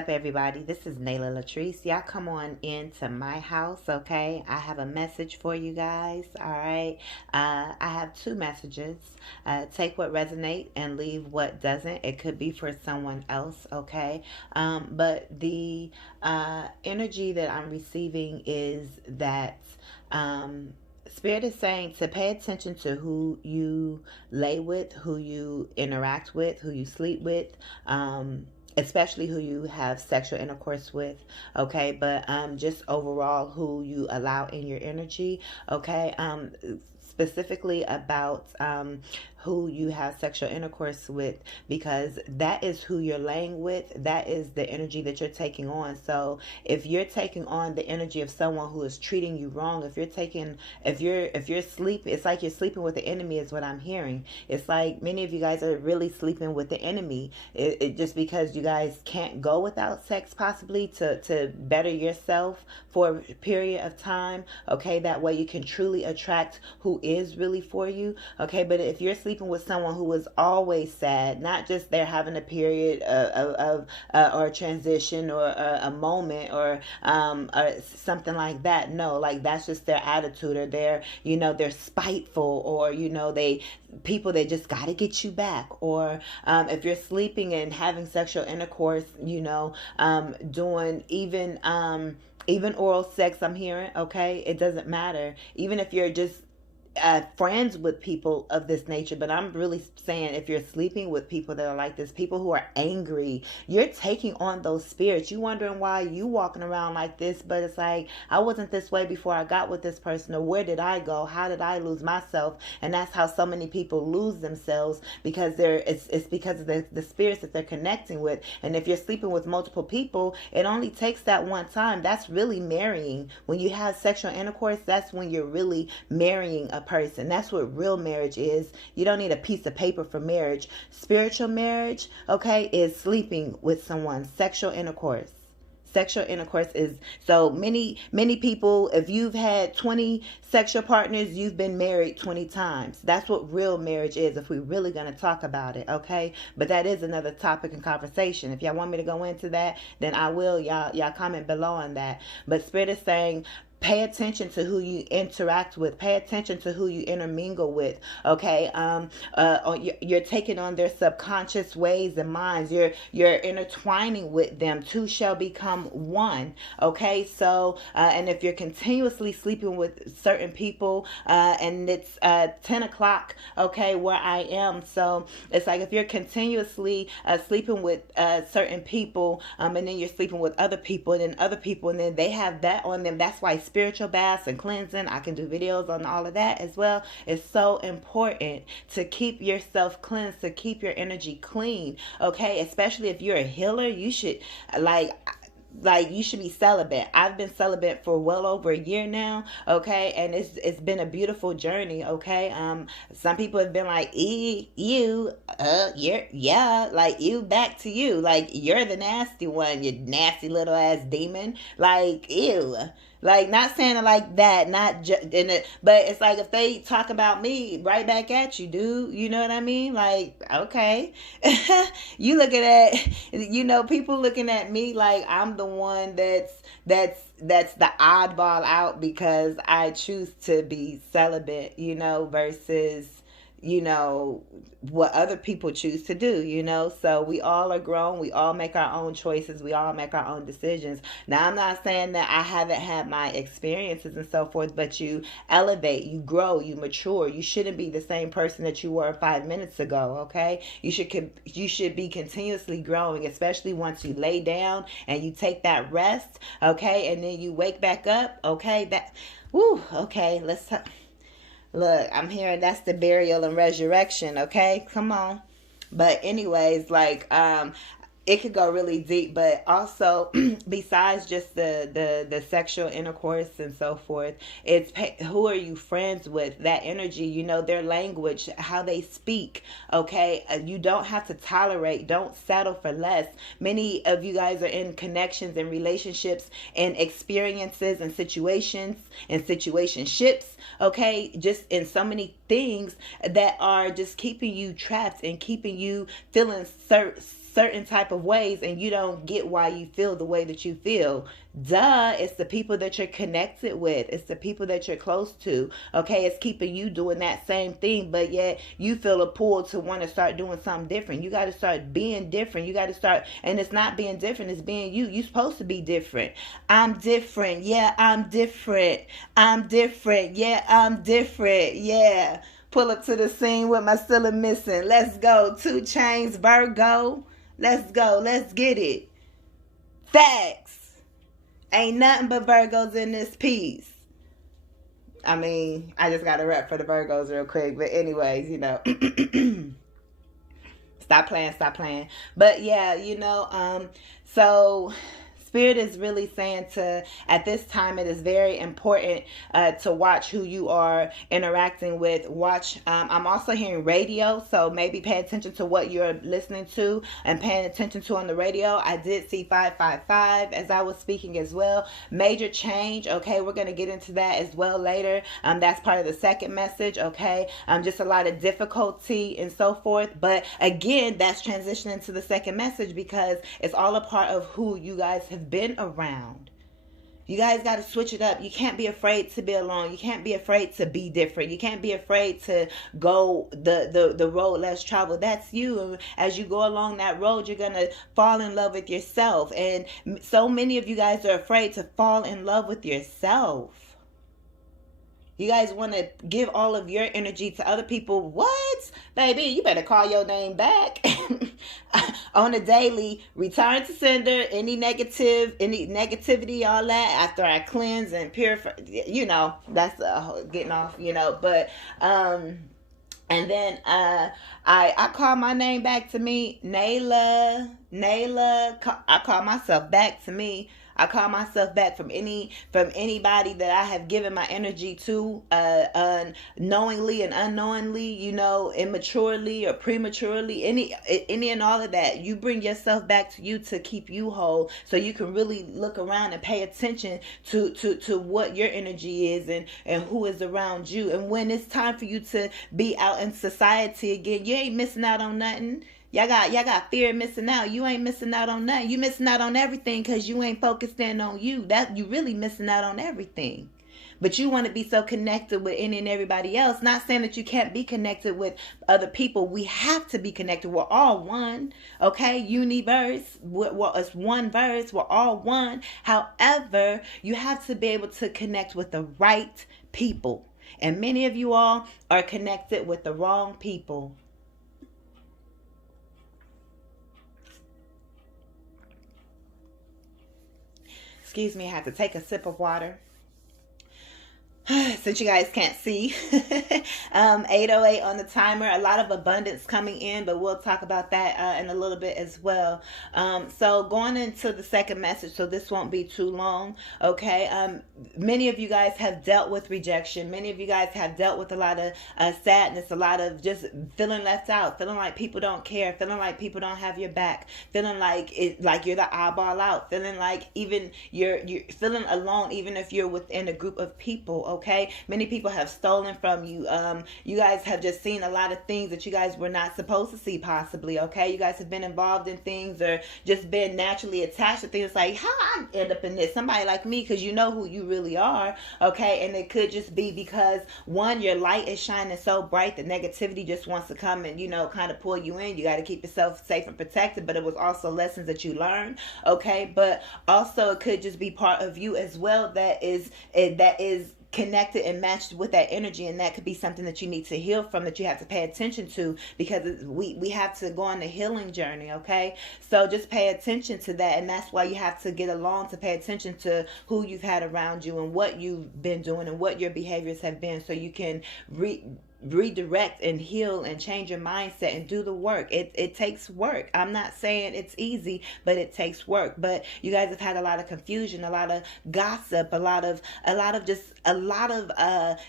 up, everybody? This is LATRICE. Y'all come on into my house, okay? I have a message for you guys, all right? I have two messages. Take what resonates and leave what doesn't. It could be for someone else, okay? But the energy that I'm receiving is that Spirit is saying to pay attention to who you lay with, who you interact with, who you sleep with, especially who you have sexual intercourse with, okay? But just overall who you allow in your energy, okay? Specifically about who you have sexual intercourse with, because that is who you're laying with. That is the energy that you're taking on. So if you're taking on the energy of someone who is treating you wrong, if you're sleeping, it's like you're sleeping with the enemy is what I'm hearing. It's like many of you guys are really sleeping with the enemy. It just because you guys can't go without sex, possibly to better yourself for a period of time, okay? That way you can truly attract who is really for you, okay? But if you're sleeping with someone who is always sad, not just they're having a period or a transition or a moment or something like that, no, like that's just their attitude, or they're spiteful, or people that just got to get you back. Or if you're sleeping and having sexual intercourse, doing even oral sex, I'm hearing, okay? It doesn't matter. Even if you're just friends with people of this nature, but I'm really saying if you're sleeping with people that are like this, people who are angry, you're taking on those spirits. You wondering why you walking around like this, but it's like, I wasn't this way before I got with this person, or where did I go? How did I lose myself? And that's how so many people lose themselves, because it's because of the spirits that they're connecting with. And if you're sleeping with multiple people, it only takes that one time. That's really marrying. When you have sexual intercourse, that's when you're really marrying a person. That's what real marriage is. You don't need a piece of paper for marriage. Spiritual marriage, okay, is sleeping with someone. Sexual intercourse is, so many people, if you've had 20 sexual partners, you've been married 20 times. That's what real marriage is, if we're really going to talk about it, okay? But that is another topic and conversation. If y'all want me to go into that, then I will. Y'all comment below on that. But Spirit is saying, pay attention to who you interact with. Pay attention to who you intermingle with, okay? You're taking on their subconscious ways and minds. You're intertwining with them. Two shall become one, okay? So, and if you're continuously sleeping with certain people, and it's 10 o'clock, okay, where I am. So it's like if you're continuously sleeping with certain people, and then you're sleeping with other people, and then other people, and then they have that on them. That's why spiritual baths and cleansing, I can do videos on all of that as well. It's so important to keep yourself cleansed, to keep your energy clean, okay? Especially if you're a healer, you should you should be celibate. I've been celibate for well over a year now, okay? And it's been a beautiful journey, okay? Some people have been like, you back to you, like you're the nasty one, you nasty little ass demon, like ew. Like, not saying it like that, not but it's like if they talk about me, right back at you, dude. You know what I mean? Like, okay, you looking at, people looking at me like I'm the one that's the oddball out because I choose to be celibate, versus what other people choose to do, so we all are grown, we all make our own choices, we all make our own decisions. Now, I'm not saying that I haven't had my experiences and so forth, but you elevate, you grow, you mature. You shouldn't be the same person that you were 5 minutes ago, okay? You should be continuously growing, especially once you lay down and you take that rest, okay, and then you wake back up, okay? Okay, let's talk. Look, I'm hearing that's the burial and resurrection, okay? Come on. But anyways, it could go really deep, but also besides just the sexual intercourse and so forth, it's who are you friends with, that energy, their language, how they speak, okay? You don't have to tolerate, don't settle for less. Many of you guys are in connections and relationships and experiences and situations and situationships, okay? Just in so many things that are just keeping you trapped and keeping you feeling certain type of ways and you don't get why you feel the way that you feel. Duh, it's the people that you're connected with. It's the people that you're close to. Okay, it's keeping you doing that same thing, but yet you feel a pull to want to start doing something different. You got to start being different. You got to start, and it's not being different, it's being you. You're supposed to be different. I'm different. Yeah, I'm different. I'm different. Yeah, I'm different. Yeah. Pull up to the scene with my still a missing. Let's go. 2 Chainz, Virgo. Let's go. Let's get it. Facts. Ain't nothing but Virgos in this piece. I mean, I just got to rep for the Virgos real quick. But anyways, you know. Stop playing. But yeah, you know, so Spirit is really saying at this time, it is very important to watch who you are interacting with. Watch, I'm also hearing radio, so maybe pay attention to what you're listening to and paying attention to on the radio. I did see 555 as I was speaking as well. Major change, okay, we're going to get into that as well later. That's part of the second message, okay. Just a lot of difficulty and so forth. But again, that's transitioning to the second message because it's all a part of who you guys have been around. You guys got to switch it up. You can't be afraid to be alone. You can't be afraid to be different. You can't be afraid to go the road less traveled. That's you. And as you go along that road, you're going to fall in love with yourself. And so many of you guys are afraid to fall in love with yourself. You guys want to give all of your energy to other people. What? Baby, you better call your name back. On a daily, return to sender, any negativity, all that, after I cleanse and purify, you know, that's getting off, you know, but, and then, I call my name back to me, Nayla, I call myself back to me. I call myself back from anybody that I have given my energy to, knowingly and unknowingly, you know, immaturely or prematurely, any and all of that. You bring yourself back to you to keep you whole, so you can really look around and pay attention to what your energy is and who is around you. And when it's time for you to be out in society again, you ain't missing out on nothing. Y'all got fear of missing out. You ain't missing out on nothing. You missing out on everything because you ain't focused in on you. That you really missing out on everything. But you want to be so connected with any and everybody else. Not saying that you can't be connected with other people. We have to be connected. We're all one. Okay? Universe. It's one verse. We're all one. However, you have to be able to connect with the right people. And many of you all are connected with the wrong people. Excuse me, I have to take a sip of water. Since you guys can't see. 8:08 on the timer. A lot of abundance coming in, but we'll talk about that in a little bit as well. So going into the second message, so this won't be too long, okay? Many of you guys have dealt with rejection. Many of you guys have dealt with a lot of sadness, a lot of just feeling left out, feeling like people don't care, feeling like people don't have your back, feeling like you're the eyeball out, feeling like even you're feeling alone, even if you're within a group of people, okay? Many people have stolen from you. You guys have just seen a lot of things that you guys were not supposed to see, possibly, okay? You guys have been involved in things or just been naturally attached to things like, how I end up in this? Somebody like me, because you know who you really are, okay? And it could just be because, one, your light is shining so bright that negativity just wants to come and, you know, kind of pull you in. You got to keep yourself safe and protected, but it was also lessons that you learned, okay? But also it could just be part of you as well that is connected and matched with that energy, and that could be something that you need to heal from, that you have to pay attention to, because we have to go on the healing journey, okay? So just pay attention to that, and that's why you have to get along, to pay attention to who you've had around you and what you've been doing and what your behaviors have been, so you can redirect and heal and change your mindset and do the work. It takes work. I'm not saying it's easy, but it takes work. But you guys have had a lot of confusion, a lot of gossip, a lot of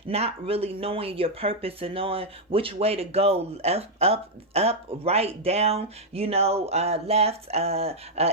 not really knowing your purpose and knowing which way to go, up, right, down, you know, left,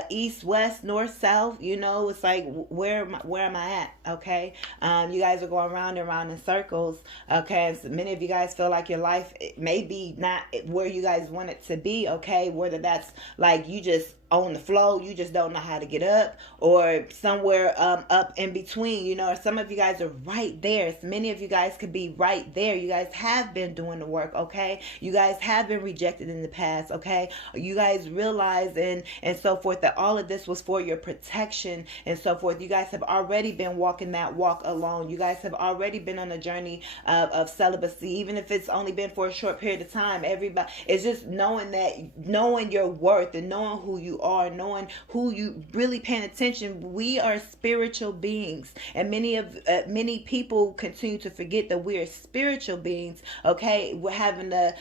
east, west, north, south. You know, it's like, where am I at? Okay. You guys are going round and round in circles. Okay. So many of you guys guys feel like your life may be not where you guys want it to be, okay? Whether that's like you just on the flow, you just don't know how to get up, or somewhere up in between, you know, or some of you guys are right there. So many of you guys could be right there. You guys have been doing the work, okay? You guys have been rejected in the past, okay? You guys realize and so forth that all of this was for your protection and so forth. You guys have already been walking that walk alone. You guys have already been on a journey of celibacy, even if it's only been for a short period of time. Everybody, it's just knowing your worth and knowing who you are, knowing who you really paying attention. We are spiritual beings, and many people continue to forget that we are spiritual beings. Okay, we're having a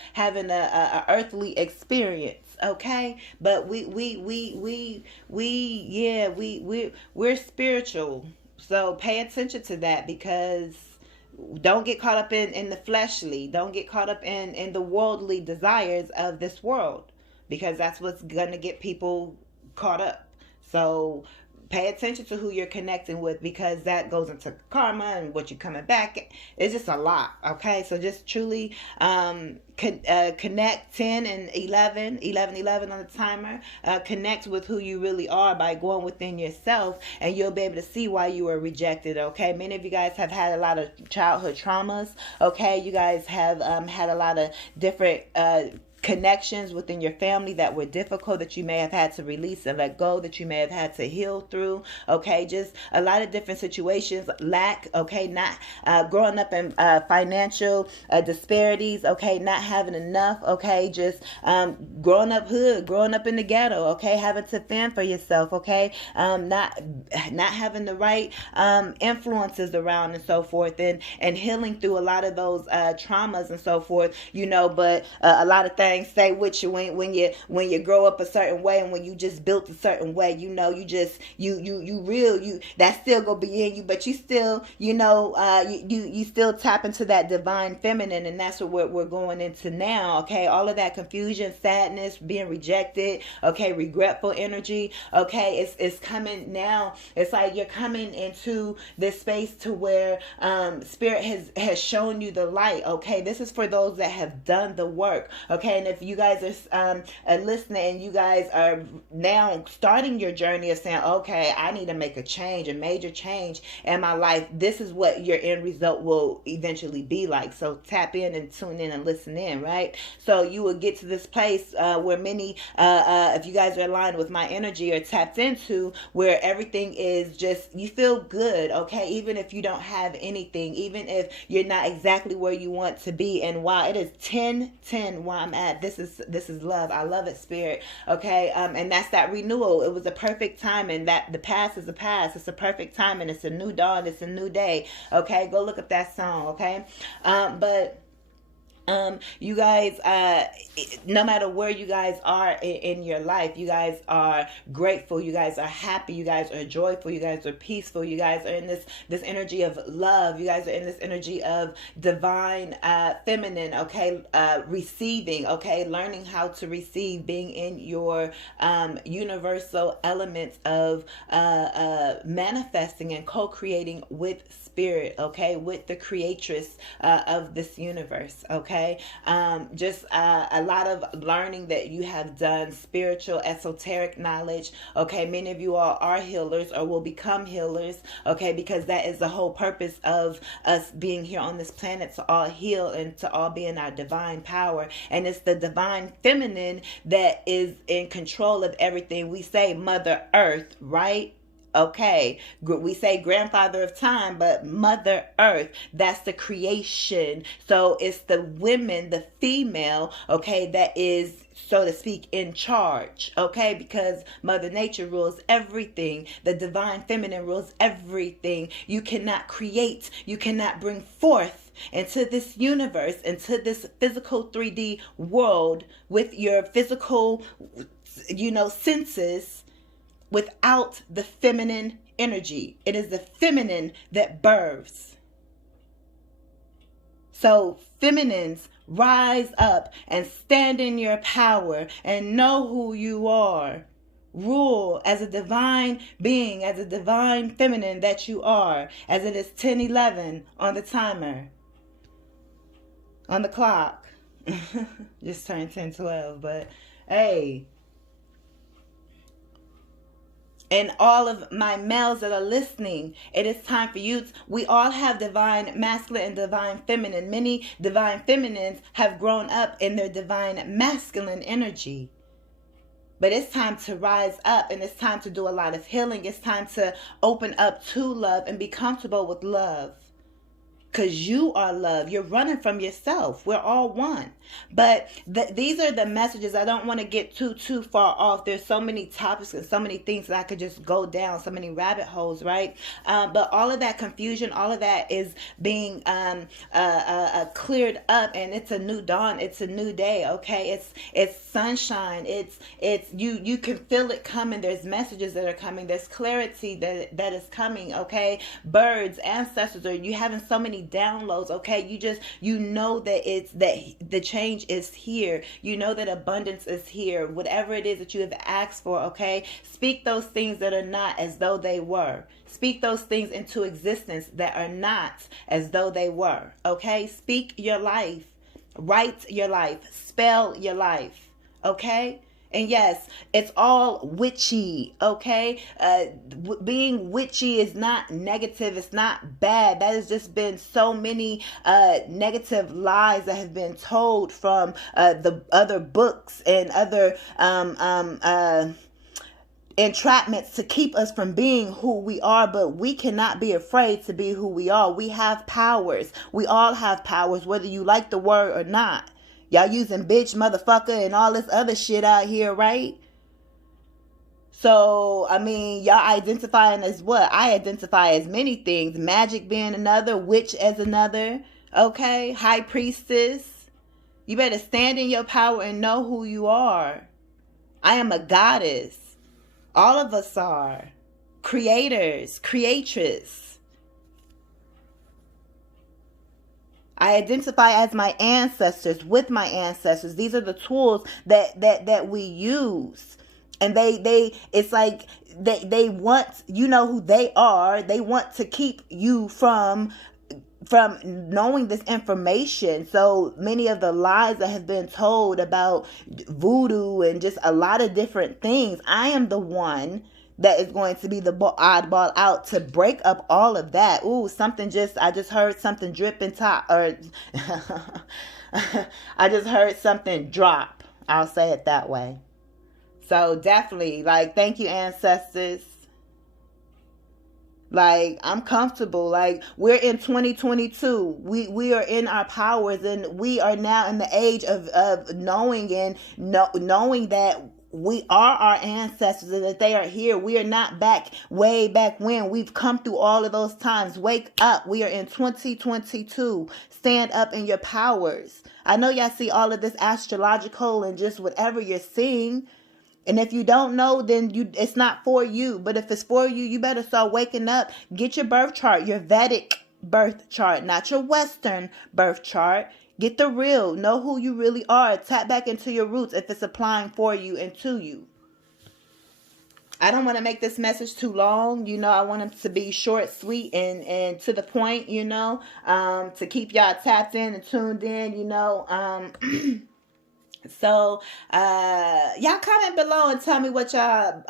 earthly experience. Okay, but we're spiritual. So pay attention to that, because don't get caught up in the fleshly. Don't get caught up in the worldly desires of this world, because that's what's going to get people caught up. So pay attention to who you're connecting with, because that goes into karma and what you're coming back. It's just a lot, okay? So just truly connect 10 and 11 on the timer. Connect with who you really are by going within yourself, and you'll be able to see why you were rejected, okay? Many of you guys have had a lot of childhood traumas, okay? You guys have had a lot of different connections within your family that were difficult, that you may have had to release and let go, that you may have had to heal through, okay? Just a lot of different situations. Lack, okay? Not growing up in financial disparities, okay? Not having enough, okay? Just growing up hood, growing up in the ghetto, okay? Having to fend for yourself, okay? Not having the right influences around and so forth, and healing through a lot of those traumas and so forth, you know. But a lot of things stay with you when you grow up a certain way, and when you just built a certain way, you know, you that still gonna be in you, but you still, you know, you still tap into that divine feminine, and that's what we're going into now, okay? All of that confusion, sadness, being rejected, okay, regretful energy, okay, it's coming now. It's like you're coming into this space to where spirit has shown you the light, okay? This is for those that have done the work, okay? And if you guys are listening, and you guys are now starting your journey of saying, okay, I need to make a change, a major change in my life, this is what your end result will eventually be like. So tap in and tune in and listen in, right? So you will get to this place where many, if you guys are aligned with my energy or tapped into, where everything is just, you feel good, okay? Even if you don't have anything, even if you're not exactly where you want to be. And while it is 10:10 where I'm at, this is love. I love it, spirit, okay? And that's that renewal. It was a perfect time, and that the past is the past. It's a perfect time, and it's a new dawn. It's a new day, okay? Go look up that song, okay? But you guys, no matter where you guys are in your life, you guys are grateful, you guys are happy, you guys are joyful, you guys are peaceful, you guys are in this energy of love, you guys are in this energy of divine feminine, okay? Receiving, okay? Learning how to receive, being in your universal elements of manifesting and co-creating with spirit, okay? With the creatress of this universe, okay? Just a lot of learning that you have done, spiritual, esoteric knowledge, okay? Many of you all are healers or will become healers, okay? Because that is the whole purpose of us being here on this planet, to all heal and to all be in our divine power. And it's the divine feminine that is in control of everything. We say Mother Earth, right? Okay, we say grandfather of time, but Mother Earth, that's the creation. So it's the women, the female, okay, that is, so to speak, in charge, okay? Because Mother Nature rules everything. The divine feminine rules everything. You cannot create, you cannot bring forth into this universe, into this physical 3D world with your physical, you know, senses, without the feminine energy. It is the feminine that births. So feminines, rise up and stand in your power and know who you are. Rule as a divine being, as a divine feminine that you are, as it is 10:11 on the timer. on the clock. Just turned 10:12, but hey. And all of my males that are listening, it is time for you. We all have divine masculine and divine feminine. Many divine feminines have grown up in their divine masculine energy. But it's time to rise up, and it's time to do a lot of healing. It's time to open up to love and be comfortable with love. Because you are love. You're running from yourself. We're all one. But these are the messages. I don't want to get too far off. There's so many topics and so many things that I could just go down, so many rabbit holes, right? But all of that confusion, all of that is being cleared up, and it's a new dawn. It's a new day, okay? It's sunshine. It's you can feel it coming. There's messages that are coming. There's clarity that is coming, okay? Birds, ancestors, or you having so many downloads, okay? You know that the change is here. You know that abundance is here. Whatever it is that you have asked for, okay? Speak those things that are not as though they were. Speak those things into existence that are not as though they were, okay? Speak your life. Write your life. Spell your life, okay? And yes, it's all witchy, okay? Being witchy is not negative. It's not bad. That has just been so many negative lies that have been told from the other books and other entrapments to keep us from being who we are. But we cannot be afraid to be who we are. We have powers. We all have powers, whether you like the word or not. Y'all using bitch, motherfucker, and all this other shit out here, right? So, I mean, y'all identifying as what? I identify as many things. Magic being another, witch as another, okay? High priestess. You better stand in your power and know who you are. I am a goddess. All of us are. Creators, creatress. I identify as my ancestors, with my ancestors. These are the tools that we use. And it's like they want, you know who they are. They want to keep you from knowing this information. So many of the lies that have been told about voodoo and just a lot of different things, I am the one that is going to be the oddball out to break up all of that. Ooh, I just heard something drip and top, or I just heard something drop. I'll say it that way. So definitely, like, thank you, ancestors. Like, I'm comfortable. Like, we're in 2022. We are in our powers, and we are now in the age of knowing and knowing that we are our ancestors and that they are here. We are not way back when. We've come through all of those times. Wake up. We are in 2022. Stand up in your powers. I know y'all see all of this astrological and just whatever you're seeing. And if you don't know, then it's not for you. But if it's for you, you better start waking up. Get your birth chart, your Vedic birth chart, not your Western birth chart. Get the real. Know who you really are. Tap back into your roots if it's applying for you and to you. I don't want to make this message too long. You know, I want it to be short, sweet, and to the point, you know, to keep y'all tapped in and tuned in, you know. So, y'all comment below and tell me what y'all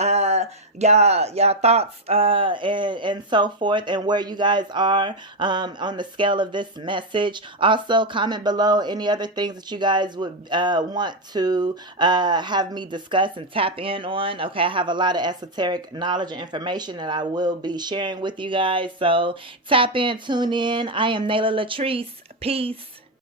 thoughts, and so forth, and where you guys are, on the scale of this message. Also, comment below any other things that you guys would, want to, have me discuss and tap in on. Okay. I have a lot of esoteric knowledge and information that I will be sharing with you guys. So tap in, tune in. I am LATRICE. Peace.